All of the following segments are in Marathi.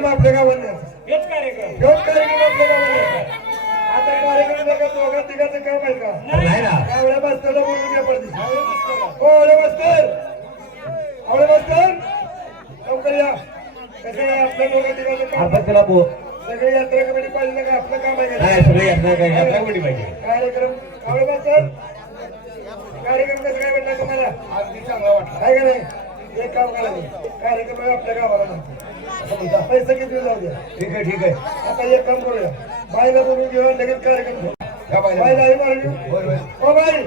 कार्यक्रम आपल्या गावाला हेच कार्यक्रम हेच कार्यक्रम आपल्या गावाला आता कार्यक्रम जर का दोघा तिघाचं काम आहे का नाही ना आवळ्या मास्तरला बोलून घ्या पडते हो आवळे मास्तर आवळे मास्तर लवकर या कसं आहे आपल्या दोघा तिघाचं काम आपण त्याला बो सगळी यात्रा कमिटी पाहिजे का आपलं काम आहे का नाही सगळे यात्रा काय यात्रा कुठे पाहिजे कार्यक्रम आवळे मास्तर कार्यक्रम कसं काय भेटला तुम्हाला अगदी चांगला वाटला काय का नाही एक काम करा कार्यक्रम आहे आपल्या गावाला नाही पैसे किती जाऊ द्या ठीक आहे आता एक काम करूया बाईला बोलून घेऊया लगेच कार्यक्रम घेऊ बाईला आई मारून घेऊ हो बाई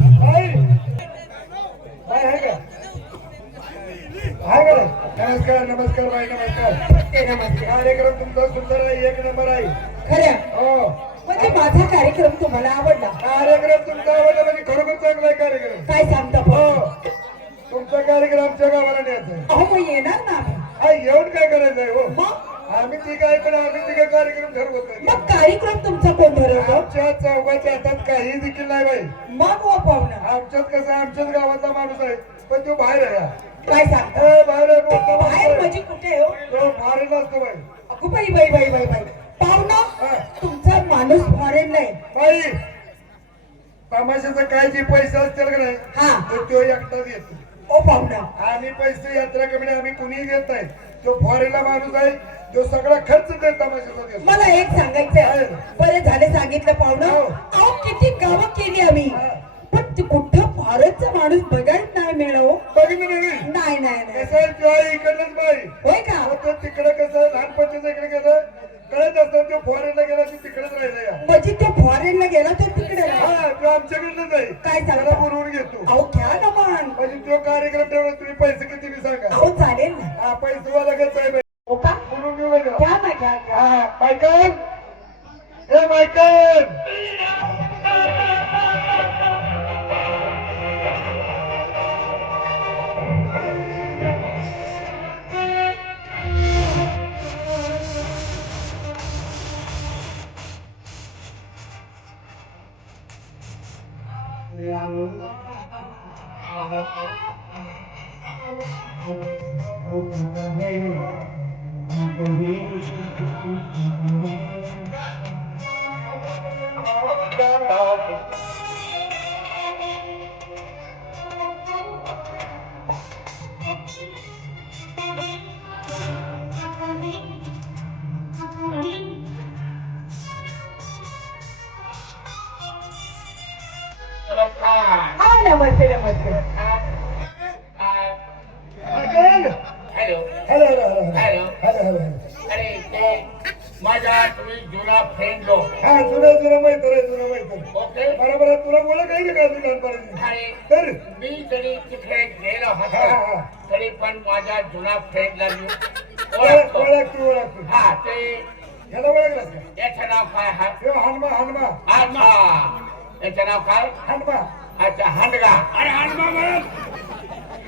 बाई बाई आहे का आहे का नमस्कार नमस्कार बाई नमस्कार कार्यक्रम तुमचा सुंदर आहे एक नंबर आहे खरं हो म्हणजे माझा कार्यक्रम तुम्हाला आवडला कार्यक्रम तुमचा आवडला म्हणजे खरोखर चांगला आहे कार्यक्रम काय सांगता हो पण? तुमचा कार्यक्रम आमच्या गावाला न्यायचा आहे अहो मग येणार ना आपण. हा येऊन काय करायचं आहे हो मग आम्ही ठीक आहे पण आम्ही तिघे कार्यक्रम ठरवतो मग कार्यक्रम तुमचा कोण ठरवतो आमच्या चौघाच्या हातात काही देखील नाही बाई मग व पाहुणा आमच्यात कसं आमच्याच गावातला माणूस आहे पण तो बाहेर आहे काय सांगता बाहेर आहे, मोठा माणूस बाहेर आहे. म्हणजे कुठे हो तो फॉरेन असतो बाई अगो बाई बाई बाई बाई बाई पाहुणा हा. तुमचा माणूस फॉरेन नाही बाई तमाशाचा काय जे पैसे असतील का नाही हा तो एकटाच येतो ओ पाहुणा आम्ही पैसे यात्रा कमिटी आम्ही कुणीही देत नाही तो फॉरेनला माणूस आहे तो सगळा खर्च देत तमाशाचा देतो मला एक सांगायचंय बरं झालं सांगितलं पाहुणा हो. अहो किती गावं केली आम्ही हा. पण ते कुठं फारच माणूस बघायला नाही मिळावं बघितलं नाही नाही नाही नाही कसं आहे ज्वारी इकडलंच बाई होय का मग तो तिकडे कसं लहानपणीच इकडे गेलं कळत असतं तो फॉरेनला गेला तो तिकडेच राहिला या म्हणजे ते फॉरेनला गेला तर तिकडे राहिला. हा तो आमच्याकडनंच आहे काय सांगता? त्याला बोलवून घेतो अहो घ्या ना पण म्हणजे तो कार्यक्रम ठेवला तुम्ही पैसे किती बी सांगा अहो चालेल ना हा पैसे वाला कसं आहे बाई हो का बोलून घेऊ बघा घ्या ना घ्या घ्या हा मायकल हे मायकल हा नमस्ते नमस्ते Michael hello hello hello hello hello hello hello अरे ते माझा तुम्ही जुना फ्रेंड लोक हा जुना माहिती आहे जुना माहिती ओके बरोबर तुला बोला काही नाही का तू लहानपणी अरे तर मी जरी तिकडे गेलो हा, होतो हा. तरी पण माझ्या जुना फ्रेंडला मी ओळख ओळखतो ओळख हा ते ह्याला ओळखलास का याचं नाव काय आहे हे हनुमा हनुमा अच्छा याचं नाव काय हनुमा अच्छा हांडगा अरे हांडगा म्हणून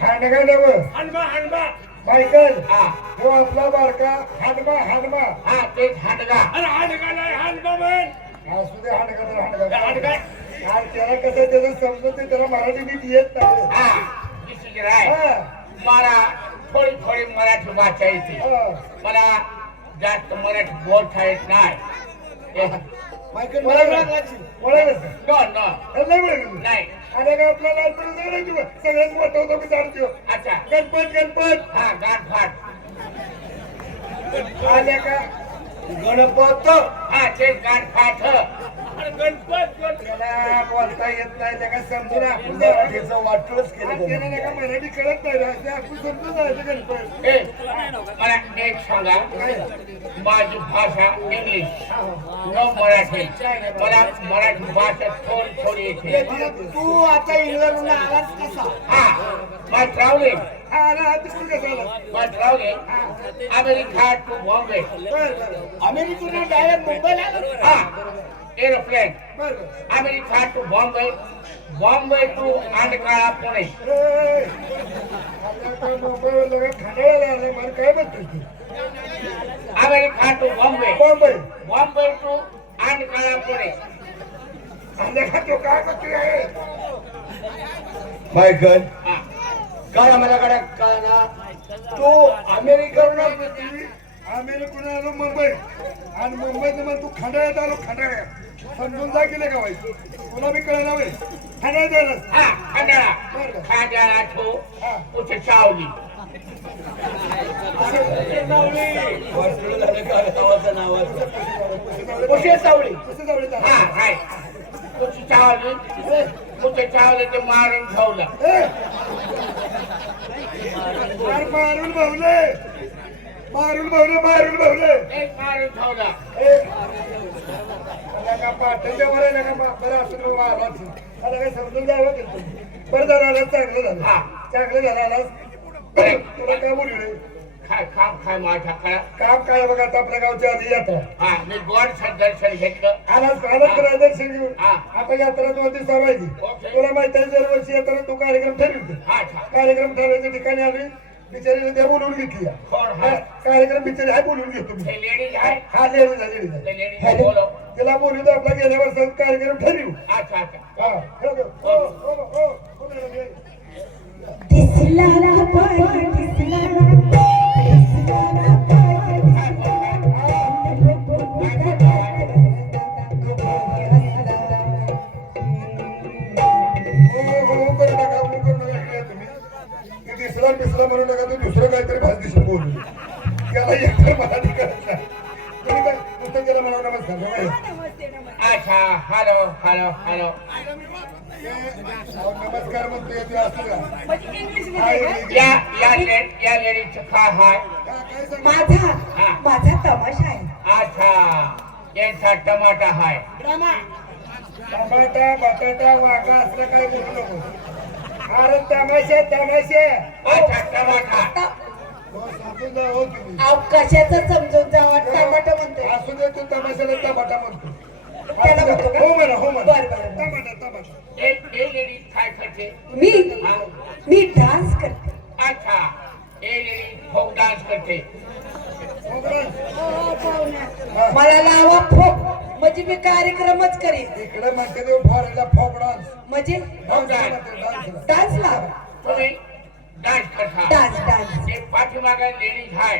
हांडगा नव हांडगा हांडगा मायकल हा हो आपला बारका हनुमा हनुमा हा तेच हांडगा अरे हांडगा नाही हांडगा म्हण असू दे हांडगा तर हांडगा हांडगा यार त्याला कसं त्याचं समजत नाही त्याला मराठी नीट येत नाही हा this is right. हा, मला थोडी थोडी मराठी भाषा येते हा. मला जास्त मराठी बोलता येत नाही मायकल ओळखलास का? नो नो हे नाही ओळखलं. नाही अरे का आपला लहानपणी जायला सगळ्यात मोठा होता मी जाणतो अच्छा गणपत हा गाठफाट आल्या का गणपत हा ते गाठफाट गणपत त्याला बोलता येत नाही त्याला समजून आपण मराठीचं वाटलंच केलं त्याला का मराठी कळत नाही रे. ते आपण समजून जायचं गणपत ए, मला एक सांगा माझी भाषा इंग्लिश न मराठी मला मराठी भाषा थोडी थोडी येते तू आता इंग्लंडला आलास कसा हा माय ट्रॅव्हलिंग आला तिकडून कसा आला my travelling America to Bombay अमेरिकेला डायरेक्ट मुंबईला हा एरोप्लेन बर America to Bombay Bombay to अंडकाळा पुणे मुंबईवर लगेच खांडाळ्याला आलं मला काय म्हणतोय तू America to Bombay Bombay Bombay to अंडकाळा पुणे आल्या का तो काय म्हणतोय मायकल हा काय आम्हाला कडे काय ना तो अमेरिकेवरून आम्ही पुन्हा आलो मुंबई आणि मुंबईत मग तू खंडाळ्यात आलो खंडाळ्यात समजून जा गेले का वाईट तुला बी कळलं ना खंडाळ्यात आलास हा खंडाळा खंडाळा ठो उठे चावली उठे चावली कसं जाऊ दे हा काय उठे चावली उठे चावले ते मारून ठेवलं मारून भावले मारून भावले मारून भावले एक मारून ठेवला पाठ्याच्यावर आहे का बरं असं आता काय समजून जावं बरं झालं आलास चांगलं झालं हा. चांगलं झालं आलास तुला काय बोलू काय काम काय माझा कळा काम काय बघा आता आपल्या गावची आधी यात्रा हा मी गोड दर्शन घेतलं आलाच आलाच दर्शन घेऊन हा. आता यात्रा 2 दिवस चालवायची ओके. तुला माहिती आहे दरवर्षी यात्रा तू कार्यक्रम ठरवतो हा छा कार्यक्रम ठरवायच्या ठिकाणी आम्ही बिचारीला त्या बोलवून घेतली कोण हा? कार्यक्रम बिचारी आहे बोलवून घेतो मी हे लेडीज आहे हा लेडीज आहे लेडीज ते आहे लेडीज बोलो तिला बोलू तर आपला गेल्या वर्षाचा कार्यक्रम ठरवू अच्छा अच्छा हा ठरवू. हो, हो, हो, हो, मॅडम, ये. दिसला ना पाय दिसला ना हो, हो, करू नका, हो, करू नका, इकडे या तुम्ही. ते दिसला म्हणू नका तू दुसरं काहीतरी भाषेशी बोलू त्याला एकतर मराठी कळत नाही. तुम्ही काय नुसतं त्याला म्हणावं नमस्कार नमस्कार. अच्छा हॅलो हॅलो हॅलो नमस्कार म्हणतो येते असं का हा, इंग्लिश. या लेडीजचं काय हाय हा, काय सांगू? माझा तमाशा आहे अच्छा यांचा टमाटा हाय टमाटा बटाटा वांगा असलं काय बोलू नको अरे तमाशे तमाशे अच्छा टमाटा हो, समजून जा हो तुम्ही अहो कशाचं समजून जावा टमाटो म्हणतोय असू दे तू तमाशाला टमाटा म्हणतो त्याला म्हणतो का? हो म्हणा हो म्हणा बरं, बरं. टमाटा टमाटा एक लेडीज काय करते मी डान्स करते अच्छा हे लेडीज फोक डान्स करते हो बरं. मला लावा फोक म्हणजे मी कार्यक्रमच करीन इकडे म्हणते देव फॉरेनला फोक डान्स म्हणजे डान्स डान्स लावा तुम्ही डान्स करता डान्स एक पाठीमागे लेडीज आहे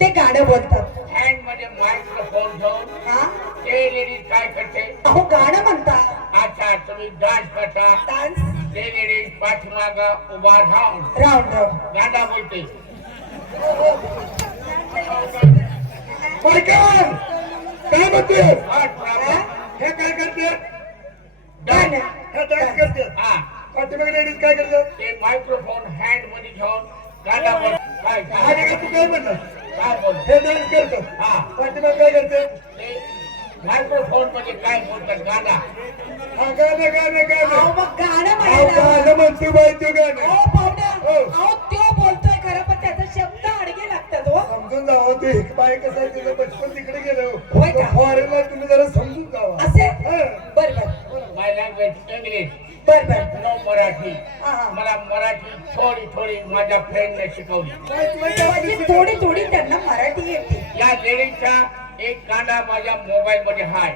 ते गाणं बोलतात हँड मध्ये मायक्रोफोन घेऊन हा ते लेडीज काय करते अहो गाणं म्हणतात अच्छा तुम्ही डान्स करता डान्स ते लेडीज पाठीमाग उभा राहून राऊंड राऊंड गाणं बोलते मायकल काय म्हणते What problem? हे काय करते गाणं हे डान्स करते हा पाठीमागे लेडीज काय करतात ते मायक्रोफोन हँड मध्ये घेऊन गाणं बोल काय आणि काय का तू काय म्हणणार काय बोल हे डान्स करतात हा पाठीमागे काय करते ते मायक्रोफोन मध्ये काय बोलतात गाणं हा गाणं गाणं गाणं अहो मग गाणं अहो, म्हणायला गाणं म्हणतो बाई तू गाणं अहो पाहुणा हो. अहो तो बोलतोय खरं पण त्याचा शब्द अडगे लागतात हो समजून जावं ते एक बाई कसं आहे तिचं बचपन तिकडे गेलं होय का? फॉरेनला तुम्ही जरा समजून जावा असे हा. बर बर माय लँग्वेज इंग्लिश बर बर नो मराठी हा, हा. मला मराठी थोडी थोडी माझ्या फ्रेंडने शिकवली काय तुला काय म्हणजे वाटतं? थोडी थोडी त्यांना मराठी येते या लेडीजचा एक गाणं माझ्या मोबाईल मध्ये हाय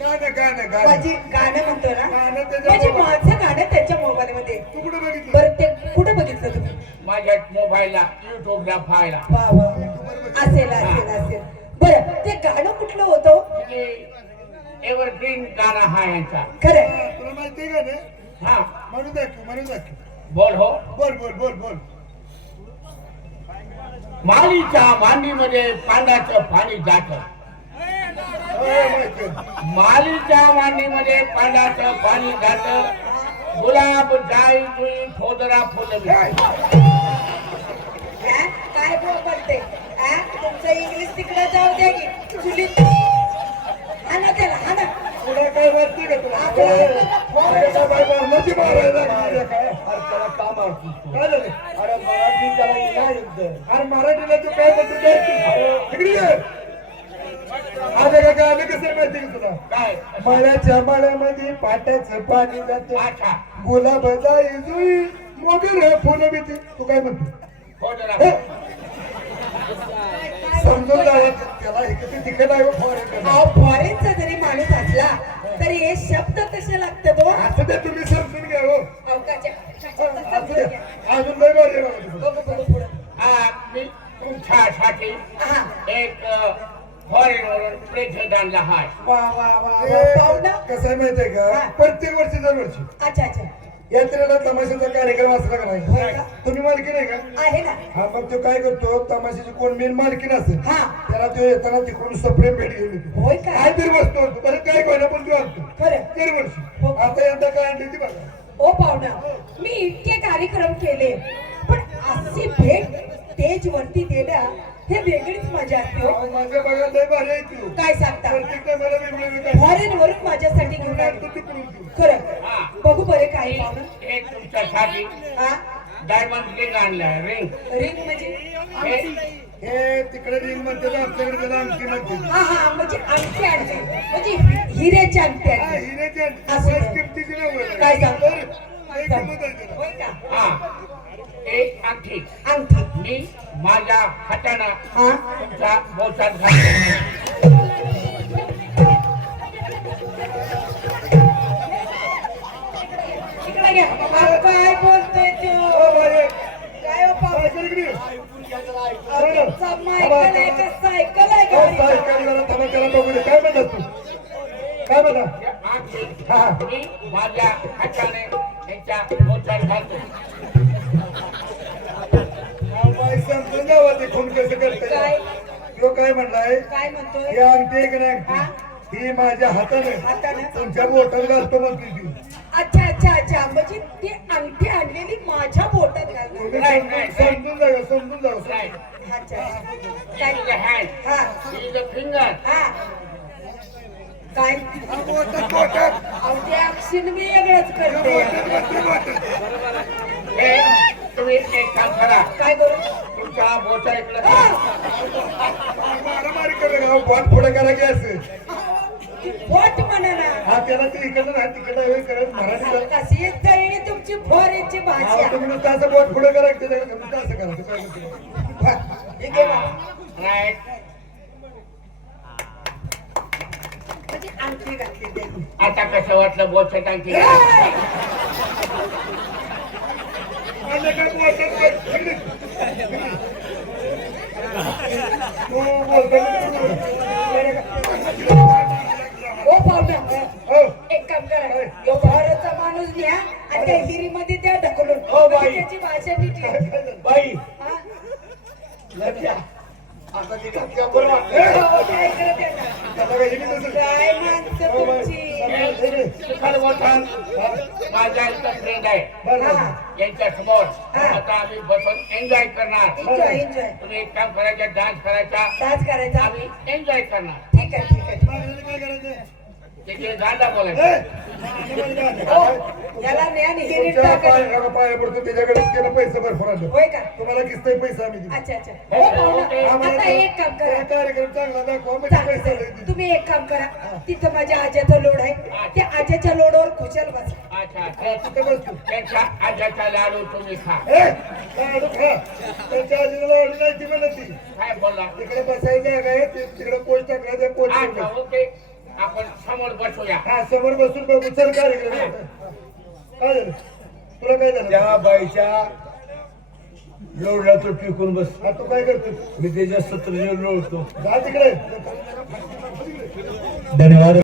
गाणं गाणं गाणं माझी गाणं म्हणतो ना गाणं त्याच्या म्हणजे मोबाईल- माझं गाणं त्यांच्या मोबाईल मध्ये तू कुठे बघितलं बरं ते कुठे बघितलं तुम्ही माझ्या मोबाईलला युट्यूबला पाहायला वा वा वा. असेल बरं ते गाणं कुठलं होतं म्हणजे एव्हरग्रीन गाणं हा यांचा खरं हा, तुला माहिती आहे का ते हा म्हणून दाखव बोल हो बोल बोल बोल बोल मालीच्या मांडीमध्ये पाण्याचं पाणी जात होय, माहिती आहे. मालीच्या मांडीमध्ये पाण्याचं पाणी जात गुलाब जाई जुई फोदरा फुलवी काय बोलते तुमचं इंग्लिश तिकडे जाऊ द्या की चुलीत हाना त्याला हाना तुला काय वाटते का तुला आपल्याला बाई मरणाची मारायला लागली काय? अरे त्याला का मारतो काय झालं? अरे मराठी त्याला नाही येत. अरे मराठीला तू काय म्हणतो ते? इकडे ये. अरे का गाणं कसं आहे माहिती का तुला काय मळ्याच्या मळ्यामध्ये पाट्याचं पाणी जातं अच्छा गुलाब जाई जुई मोगर फुलं भीती तू काय म्हणतो फोदरा हे? समजून जावं त्याला हे किती तिखट आहे फॉरेन अहो फॉरेनचा जरी माणूस असला तरी हे शब्द कसे लागतात हो असं ते तुम्ही समजून घ्या हो अवकाच्या असं ते. अजून लय भारी आहे बाबा तुझं. बघू बघू पुढं हा मी तुमच्यासाठी हा एक फॉरेनवरून प्रेझेंट आणला आहे. वा वा वा वा. ते पाहुणा कसं आहे माहितीये का हा. प्रत्येक वर्षी दरवर्षी अच्छा अच्छा यात्रेला तमाशाचा कार्यक्रम असला का होय नाही का? तुम्ही मालकी नाही का आहे ना हा मग तो काय करतो तमाशाची कोण मेन मालकीन असेल हा त्याला तो येताना तिकडून सप्रेम भेट घेऊन येतो होय का? काय तरी वस्तू आणतो बरं काय कोणा पण तो आणतो खरं दरवर्षी हो. आता यंदा काय आणली ती बघा ओ पाहुणा मी इतके कार्यक्रम केले पण अशी भेट स्टेज वरती देणं हे वेगळीच मजा असते हो. अहो, माझ्या बघा लय भारी आहे तू काय सांगता प्रत्येक टायमाला वेगवेगळं काय फॉरेन वरून माझ्यासाठी घेऊन आले आणतो तिकडून तू खरं बघू बरे काय पाहुणा एक तुमच्यासाठी हा डायमंड रिंग आणलाय. रिंग रिंग म्हणजे हे तिकडे रिंग म्हणते ना, आपल्याकडे त्याला अंगठी म्हणते हा हा म्हणजे अंगठी आणली म्हणजे हिऱ्याची अंगठी हा, आणली हिऱ्याची अंगठी. असं. पैसे किमतीची नाही होय. काय सांगता? बरं, लय किंमत आहे त्याला. होय का हा एक अंगठी अंगठी मी माझ्या हातानं हा तुमच्या बोटात घालतो. इकडे घ्या अहो, काय बोलतोय हो, तो बाई, काय हो पाहुणा सायकल इकडे ये. तुमचा मायकल आहे का सायकल आहे हो, का सायकल जरा थांबा, त्याला बघू दे. काय म्हणतात तू काय म्हणता अंगठी हा. मी माझ्या हाताने त्यांच्या बोटात घालतो. हा, बाई, समजून जावं ते खून कसं करते काय तो काय म्हणलाय काय म्हणतोय ही अंगठी आहे की नाही हा? अंगठी ही माझ्या हाताने हाताने? तुमच्या बोटात घालतो म्हणते ती अच्छा अच्छा अच्छा म्हणजे ती अंगठी आणलेली माझ्या बोटात घालणार तुम्ही Right, समजून right, समजून जावं समजून जावं Right. अच्छा This is the hand. हा This is the finger. हा काय बोटात अहो ते ऍक्शन मी वेगळंच करते हे तुम्ही एक काम करा. काय करू तुमच्या बोटा इकडे हा! मारामारी करू नका बोट पुढे करा की असं ती बोट म्हणा ना हा त्याला ते इकडं नाही तिकडं हे करत मराठी कशी तळणी तुमची फोरेची भाषा तुम्ही नुसतं असं बोट पुढे करा की त्याला नुसतं असं करायचं काय म्हणते? हा, हे घे बा. राईट. म्हणजे अंगठी घातली त्यांनी आता कसं वाटलं बोटात आणखी माझ्या काय बोटात बोट- इकडे. तू बोलताना ओ पाहुणा हो एक काम करा यो भारतचा माणूस न्या आणि त्या हिरीमध्ये त्या ढकलून हो, बाई. म्हणजे त्याची भाषा नीट बाई हा? लक्ष्या आता ती घातल्या बरं वाटतं. हो, काय करत आहे ना? त्याला काही हे नसेल. काय माणसं हो, बाई. तुमची हे घे. शिखर बोलतान माझ्या इथं फ्रेंड आहे बरं, हा, बरं. हा. यांच्या समोर हा. आता आम्ही बसून एन्जॉय करणार. एन्जॉय एन्जॉय तुम्ही एक काम करायचं डान्स करायचा डान्स करायचा आम्ही एन्जॉय करणार. ठीक आहे ठीक आहे ठीक मागण्याला काय करायचं? तिथे गाणं ए, बोलायचं. मागण्याला आहे. काय? हो, याला न्या आणि हिरीत तुमच्या टाका. पाया पडतो त्याच्याकडे त्याला पैसे भरपूर आणले होय का तुम्हाला किस्ते पैसे आम्ही देऊ. अच्छा अच्छा हो पाहुणा आम्हाला आता एक काम करा त्याला कार्यक्रम चांगला दाखवा म्हणजे चालेल, पैसे चालेल. देऊ. तुम्ही एक काम करा तिथं माझ्या आज्याचा लोड आहे त्या आज्याच्या लोडवर खुशाल बसा अच्छा हा, तिथे बसतो. त्यांच्या आजाचा लाडू तुम्ही खा. ए, लाडू खा. त्यांच्या आजीला लाडू नाही ती म्हणत ती. काय बोलला? तिकडे बसायची जागा आहे तिकडे पोस्ट टाकला त्या पोस्ट अच्छा ओके आपण समोर बसूया. हा समोर बसून बघू चल कार्यक्रम काय झालं तुला काय झालं त्या बाईच्या लोडला तो टिकून बस. हा तू काय करतो मी त्याच्या सत्र लोळतो. जा तिकडे धन्यवाद.